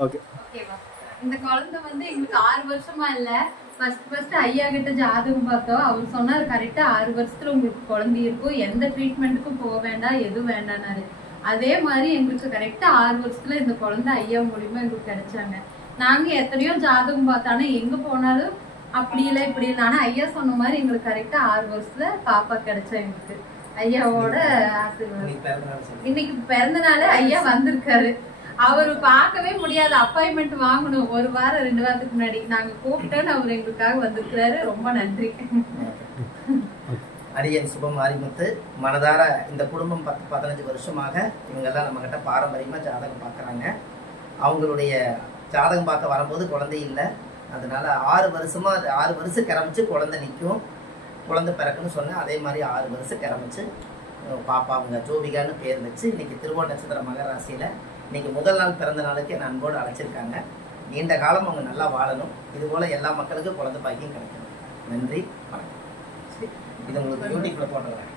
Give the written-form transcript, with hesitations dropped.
Okay ஓகேவா? இந்த குழந்தை வந்து எங்களுக்கு 6 வருஷமா இல்ல, ஃபர்ஸ்ட் ஐயா கிட்ட ஜாதகம் பார்த்தோம். அவர் சொன்னார் கரெக்டா 6 வருஷத்துல உங்களுக்கு குழந்தை இருக்கும், எந்த ட்ரீட்மெண்ட்டுக்கும் போக வேண்டாம், எதுவும் வேண்டாம்னாரு. அதே மாதிரி எங்களுக்கு கரெக்டா 6 வருஷத்துல இந்த குழந்தை ஐயா மூலியமா எங்களுக்கு கிடைச்சாங்க. நாங்க எத்தனையோ ஜாதகம் பார்த்தானே எங்க போனாலும் அப்படி இல்லை இப்படி இல்லை. ஆனா ஐயா சொன்ன மாதிரி எங்களுக்கு கரெக்டா 6 வருஷத்துல பாப்பா கிடைச்சா எங்களுக்கு ஐயாவோட ஆசீர்வாதம். இன்னைக்கு பிறந்த நாள் ஐயா வந்திருக்காரு. அவரு பார்க்கவே முடியாது, அப்பாயின்மெண்ட் வாங்கணும் 1 வாரம் 2 வாரத்துக்கு முன்னாடி. நாங்க கூப்பிட்டோன்னு அவர் எங்களுக்காக வந்திருக்கிறாரு. ரொம்ப நன்றி. அரியன் சுபம் மாரிமுத்து மனதார இந்த குடும்பம் 10-15 வருஷமாக இவங்கெல்லாம் நம்ம கிட்ட பாரம்பரியமா ஜாதகம் பார்க்குறாங்க. அவங்களுடைய ஜாதகம் பார்க்க வரும்போது குழந்தை இல்லை, அதனால 6 வருஷமா 6 வருஷம் கிளம்பிச்சு குழந்தை நிற்கும், குழந்தை பிறக்குன்னு சொன்னேன். அதே மாதிரி 6 வருஷம் கிளம்பிச்சு பாப்பா அவங்க ஜோபிகான்னு பேர் வச்சு இன்னைக்கு திருவோண நட்சத்திர மகர ராசியில இன்னைக்கு முதல் நாள் பிறந்த நாளுக்கு என் அன்போடு அழைச்சிருக்காங்க. நீண்ட காலம் அவங்க நல்லா வாழணும், இது போல எல்லா மக்களுக்கும் குழந்தை பாக்கியம் கிடைக்கணும். நன்றி, வணக்கம். இது உங்களுக்கு யூடியூப்ல போடுறேன்.